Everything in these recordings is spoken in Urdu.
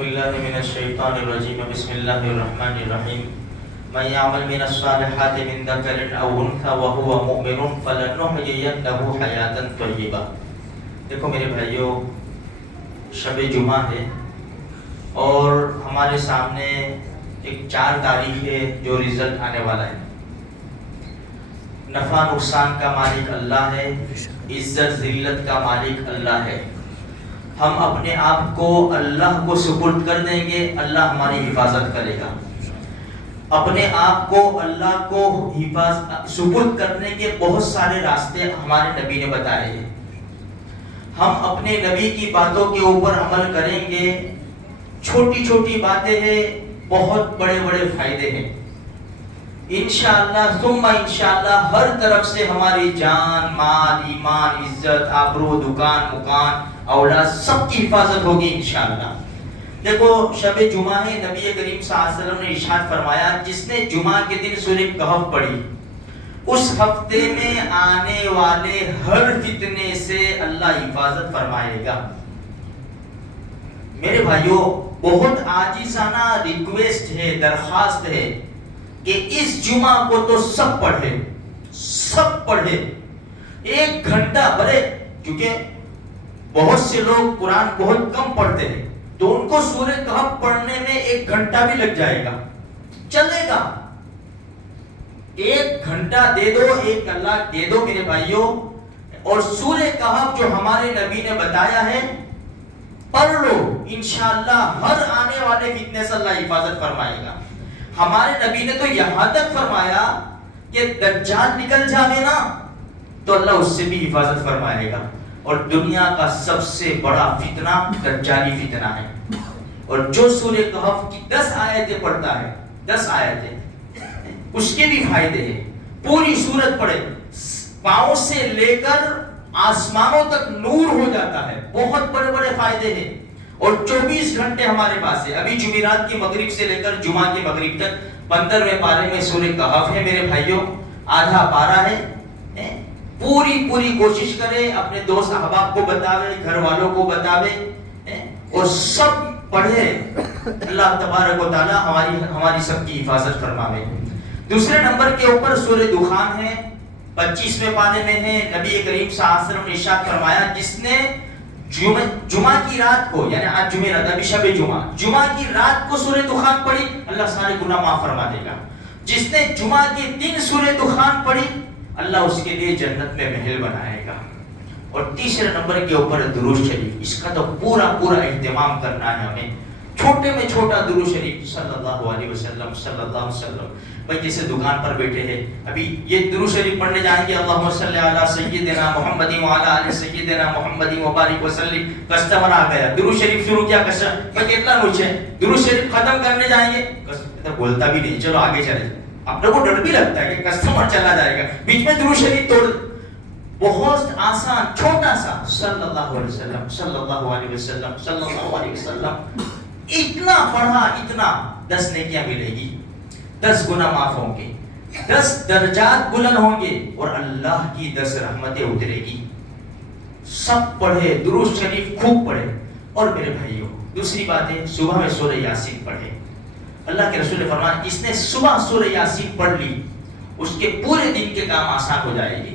بالله من الشيطان الرجيم بسم الله الرحمن الرحيم من يعمل من الصالحات من ذكر أو أنثى وهو مؤمن فلنحيينه حياة طيبة. دیکھو میرے بھائیوں، شب جمعہ ہے اور ہمارے سامنے ایک 4 تاریخ ہے جو رزلٹ آنے والا ہے. نفع نقصان کا مالک اللہ ہے، عزت ذلت کا مالک اللہ ہے. ہم اپنے آپ کو اللہ کو سپرد کر دیں گے، اللہ ہماری حفاظت کرے گا. اپنے آپ کو اللہ کو سپرد کرنے کے بہت سارے راستے ہمارے نبی نے بتائے ہیں. ہم اپنے نبی کی باتوں کے اوپر عمل کریں گے. چھوٹی چھوٹی باتیں ہیں، بہت بڑے بڑے فائدے ہیں. انشاءاللہ ثم انشاءاللہ ہر طرف سے ہماری جان، مال، ایمان، عزت، آبرو، دکان، مکان، اولاد سب کی حفاظت ہوگی انشاءاللہ. دیکھو شب جمعہ ہے، نبی کریم صلی اللہ علیہ وسلم نے ارشاد فرمایا جس نے جمعہ کے دن سورہ کہف پڑھی اس ہفتے میں آنے والے ہر فتنے سے اللہ حفاظت فرمائے گا. میرے بھائیوں، بہت عاجزانہ ریکویسٹ ہے، درخواست ہے کہ اس جمعہ کو تو سب پڑھے 1 گھنٹہ بھلے، کیونکہ بہت سے لوگ قرآن بہت کم پڑھتے ہیں تو ان کو سورہ کہف پڑھنے میں 1 گھنٹہ بھی لگ جائے گا، چلے گا. 1 گھنٹہ دے دو، 1 کلاک دے دو میرے بھائیوں، اور سورہ کہف جو ہمارے نبی نے بتایا ہے پڑھ لو. انشاءاللہ ہر آنے والے فتنے سے اللہ حفاظت فرمائے گا. ہمارے نبی نے تو یہاں تک فرمایا کہ دجال نکل جاوے نا تو اللہ اس سے بھی حفاظت فرمائے گا. اور دنیا کا سب سے بڑا فتنہ دجالی فتنہ ہے. اور جو سورہ کہف کی 10 آیتیں پڑھتا ہے، 10 آیتیں، اس کے بھی فائدے ہیں. پوری سورت پڑھے، پاؤں سے لے کر آسمانوں تک نور ہو جاتا ہے. بہت بڑے بڑے فائدے ہیں. اور 24 گھنٹے ہمارے پاس ہے. ابھی جمعرات کی مغرب سے لے کر جمعہ کی مغرب تک 15ویں پارے میں سورہ کہف ہے میرے بھائیوں. آدھا پارہ ہے. پوری کوشش کرے، اپنے دوست احباب کو بتاوے، گھر والوں کو بتاوے اور سب پڑھے. اللہ تبارک و تعالی ہماری سب کی حفاظت فرماوے. دوسرے نمبر کے اوپر سورہ دخان ہے، 25ویں پارے میں ہے. نبی کریم صلی اللہ علیہ وسلم نے ارشاد فرمایا جس نے جمعہ کی رات کو، یعنی آج جمعرات، ابھی شب جمعہ کی رات کو سورہ دخان پڑھی اللہ سارے گناہ معاف فرما دے گا. جس نے جمعہ کے دن سورہ دخان پڑھی اللہ اس کے لیے جنت میں محل بنائے گا. اور تیسرے نمبر کے اوپر درود شریف، اس کا تو پورا اہتمام کرنا ہے ہمیں. چھوٹے میں چھوٹا درود شریف صلی اللہ علیہ وسلم صلی اللہ علیہ وسلم. بھائی جیسے دکان پر بیٹھے ہیں، ابھی یہ درود شریف پڑھنے جائیں گے، اللہم صلی علی سیدنا محمد وعلی آل سیدنا محمد وبارک وسلم. کسٹمر آ گیا، درود شریف شروع کیا، بھائی کتنا نوچے، درود شریف ختم کرنے جائیں گے، بولتا بھی نہیں، چلو آگے چلے. آپ لوگوں کو ڈر بھی لگتا ہے کہ کسٹمر چلا جائے گا، بیچ میں درود شریف توڑ. بہت آسان، چھوٹا سا صلی اللہ علیہ وسلم صلی اللہ علیہ وسلم صلی اللہ علیہ وسلم. اتنا پڑھا، اتنا 10 نیکیاں ملے گی، 10 گناہ معاف ہوں گے، 10 درجات بلند ہوں گے اور اللہ کی 10 رحمتیں اترے گی. سب پڑھے، درود شریف خوب پڑھے. اور میرے بھائیوں، دوسری بات ہے صبح میں سورہ یاسین پڑھے. اللہ کے رسول نے فرمایا جس نے صبح سورہ یاسین پڑھ لی اس کے پورے دن کے کام آسان ہو جائے گی.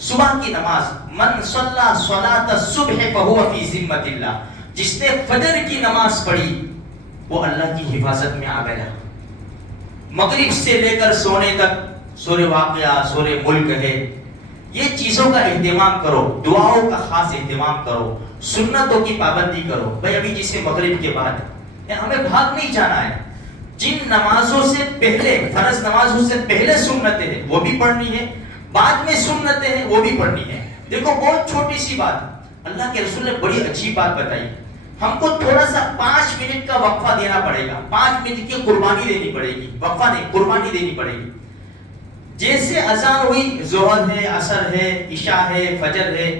صبح کی نماز، من صلی صلاۃ الصبح فہو فی ذمۃ اللہ، جس نے فجر کی نماز پڑھی وہ اللہ کی حفاظت میں آ گیا. مغرب سے لے کر سونے تک سورہ واقعہ، سورہ ملک ہے. یہ چیزوں کا اہتمام کرو، دعاؤں کا خاص اہتمام کرو، سنتوں کی پابندی کرو. بھائی ابھی جسے مغرب کے بعد ہمیں بھاگ نہیں جانا ہے. جن نمازوں سے پہلے، فرض نمازوں سے پہلے سنتیں ہیں وہ بھی پڑھنی ہے، بعد میں سنتیں ہیں وہ بھی پڑھنی ہے. دیکھو بہت چھوٹی سی بات، اللہ کے رسول نے بڑی عجیب بات بتائی. ہم کو تھوڑا سا 5 منٹ کا وقفہ دینا پڑے گا، 5 منٹ کی قربانی دینی پڑے گی. وقفہ نہیں، قربانی دینی پڑے گی. جیسے اذان ہوئی، ظہر ہے، عصر ہے، عشاء ہے، فجر ہے،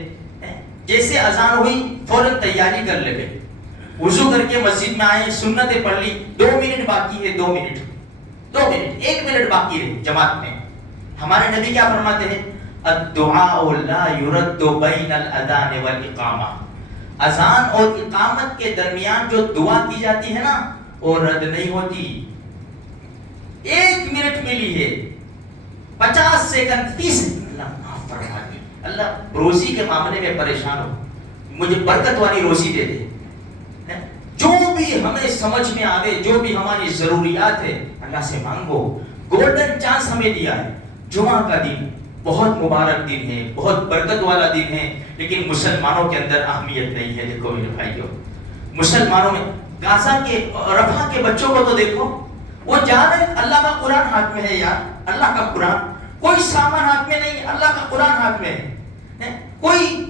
جیسے اذان ہوئی فوراً تیاری کر لے. وضو کر کے مسجد میں آئے، سنتیں پڑھ لی. 2 منٹ باقی ہے، 2 منٹ 1 منٹ باقی ہے جماعت میں. ہمارے نبی کیا فرماتے ہیں، الدعاء لا يرد بین الاذان والاقامہ. اذان اور اقامت کے درمیان جو دعا کی جاتی ہے نا وہ رد نہیں ہوتی. 1 منٹ ملی ہے، 50 سیکنڈ 30 اللہ معاف فرما دے. اللہ روزی کے معاملے میں پریشان ہو، مجھے برکت والی روزی دے دے. جو بھی ہمیں سمجھ میں آوے، جو بھی ہماری ضروریات ہے اللہ سے مانگو. گولڈن چانس ہمیں دیا ہے. جمعہ کا دن بہت مبارک دن ہے، بہت برکت والا دن ہے، لیکن مسلمانوں کے اندر اہمیت نہیں ہے. دیکھو میرے بھائیو، مسلمانوں میں غازہ کے رفح کے بچوں کو تو دیکھو، وہ جا رہے ہیں، اللہ کا قرآن ہاتھ میں ہے یار، اللہ کا قرآن، کوئی سامان ہاتھ میں نہیں، اللہ کا قرآن ہاتھ میں ہے. کوئی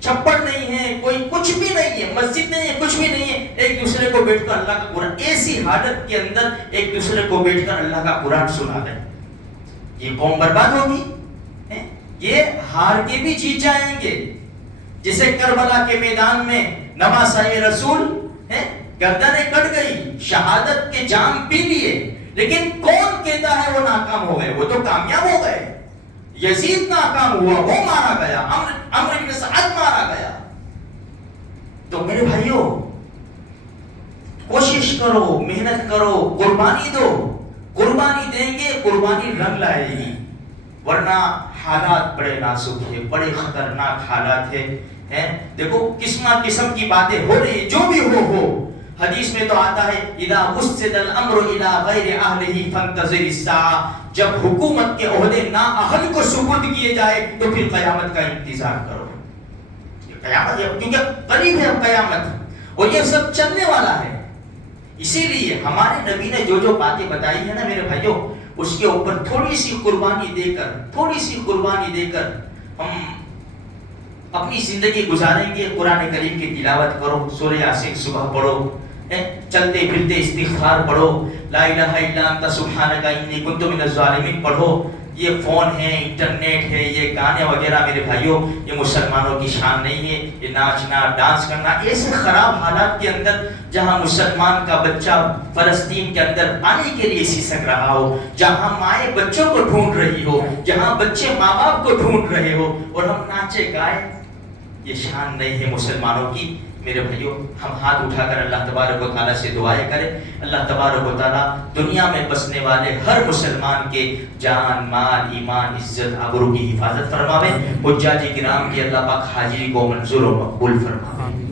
چھپڑ نہیں ہے، کوئی کچھ بھی نہیں ہے، مسجد نہیں ہے، کچھ بھی نہیں ہے. ایک دوسرے کو بیٹھ کر اللہ کا قرآن، ایسی حالت کے اندر ایک دوسرے کو بیٹھ کر اللہ کا قرآن سنا دیں. یہ قوم برباد ہوگی. یہ ہار کے بھی جیت جائیں گے. جسے کربلا کے میدان میں نواسۂ رسول گردنیں کٹ گئی، شہادت کے جام پی لیے، لیکن کون کہتا ہے وہ ناکام ہو گئے؟ وہ تو کامیاب ہو گئے. یزید ناکام ہوا، وہ مارا گیا، عمرو بن سعد مارا گیا. تو میرے بھائیوں کوشش کرو، محنت کرو، قربانی دو. قربانی دیں گے، قربانی رنگ لائے گی. ورنہ حالات بڑے نازک ہے، بڑے خطرناک حالات ہے. دیکھو قسم کی باتیں ہو رہی، جو بھی ہو. حدیث میں تو آتا ہے اذا وسد الامر الى غیر اہلہ فانتظر الساعہ، جب حکومت کے عہدے نااہل کو سپرد کیے جائے تو پھر قیامت کا انتظار کرو. قیامت کیونکہ قریب ہے قیامت، اور یہ سب چلنے والا ہے. اسی لیے ہمارے نبی نے جو جو باتیں بتائی ہے نا میرے بھائیوں، اس کے اوپر تھوڑی سی قربانی دے کر ہم اپنی زندگی گزاریں گے. قرآن کریم کی تلاوت کرو، سورہ یاسین صبح پڑھو، چلتے پھرتے استغفار پڑھو، لا الہ الا انت سبحانک انی کنت من الظالمین پڑھو. یہ فون ہے، انٹرنیٹ ہے، یہ گانے وغیرہ میرے بھائیوں یہ مسلمانوں کی شان نہیں ہے. یہ ناچنا، ڈانس کرنا ایسے خراب حالات کے اندر جہاں مسلمان کا بچہ فلسطین کے اندر آنے کے لیے سسک رہا ہو، جہاں مائیں بچوں کو ڈھونڈ رہی ہو، جہاں بچے ماں باپ کو ڈھونڈ رہے ہو، اور ہم ناچے گائے، یہ شان نہیں ہے مسلمانوں کی. میرے بھائیوں ہم ہاتھ اٹھا کر اللہ تبارک و تعالیٰ سے دعائیں کریں. اللہ تبارک و تعالیٰ دنیا میں بسنے والے ہر مسلمان کے جان، مال، ایمان، عزت، آبرو کی حفاظت فرماوے. حجاج کرام کی اللہ پاک حاضری کو منظور و مقبول فرماوے.